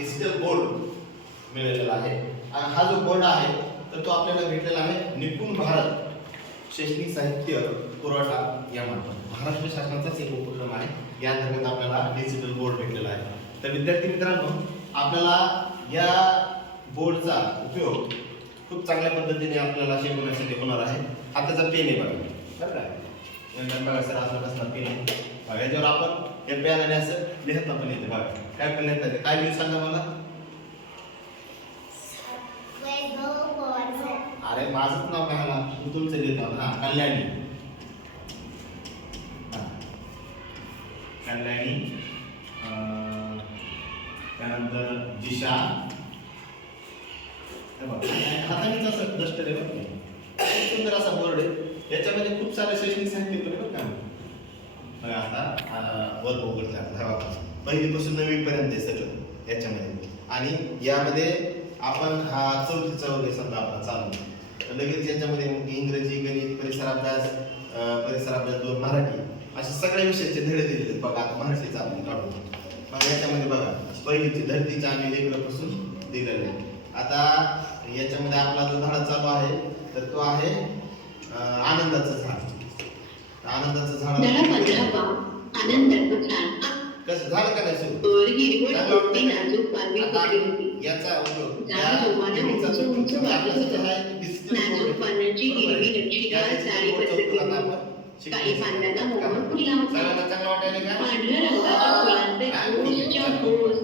Digital board मिळालेला आहे. आणि हा जो बोर्ड आहे तर तो आपल्याला भेटलेला आहे निपुण भारत शैक्षणिक साहित्य पुरवठा यामार्फत. महाराष्ट्र शासनाचाच एक उपक्रम आहे. या अंतर्गत आपल्याला डिजिटल बोर्ड भेटलेला आहे. तर विद्यार्थी मित्रांनो, आपल्याला या बोर्डचा उपयोग खूप चांगल्या पद्धतीने आपल्याला शिकवण्यासाठी होणार आहे. हा त्याचा पेन आहे बघा, बरं काय बघा सर, असं कसला पेन आहे बघा. याच्यावर आपण या पेनाने असं लिहिता पण येते बघा. काय पण लिहिता येते. काय लिहू सांगा मला. अरे माझंच नाव काय आला, तुमचं लिहितो. हा, कल्याणी. कल्याणी, त्यानंतर जिशा. हातानेच असं डस्टर आहे बघ, सुंदर असा बोर्ड आहे. याच्यामध्ये खूप सारे शैक्षणिक साहित्य पण बघ का. आता वर्ग उघडतात पहिलीपासून 9वी पर्यंत आहे सगळं याच्यामध्ये. आणि यामध्ये आपण हा 4थीचा वगैरे समजा आपला चालू लगेच याच्यामध्ये इंग्रजी, गणित, परिसर अभ्यास 2, मराठी असे सगळ्या विषयाचे धडे दिलेले आहेत बघा. आता मराठी चालू काढून मग याच्यामध्ये बघा पहिलीची धरतीच्या आणि लेकरापासून दिलेलं आहे. आता याच्यामध्ये आपला जो धडा चालू आहे तर तो आहे आनंदाचं झाड. आनंदाचं झाड कसं झालं का नाही याचा उपयोग काही पांढऱ्याचा मोहर फुलावता, चांगला वाटायला पांढऱ्या रंगाच्या फुलांचे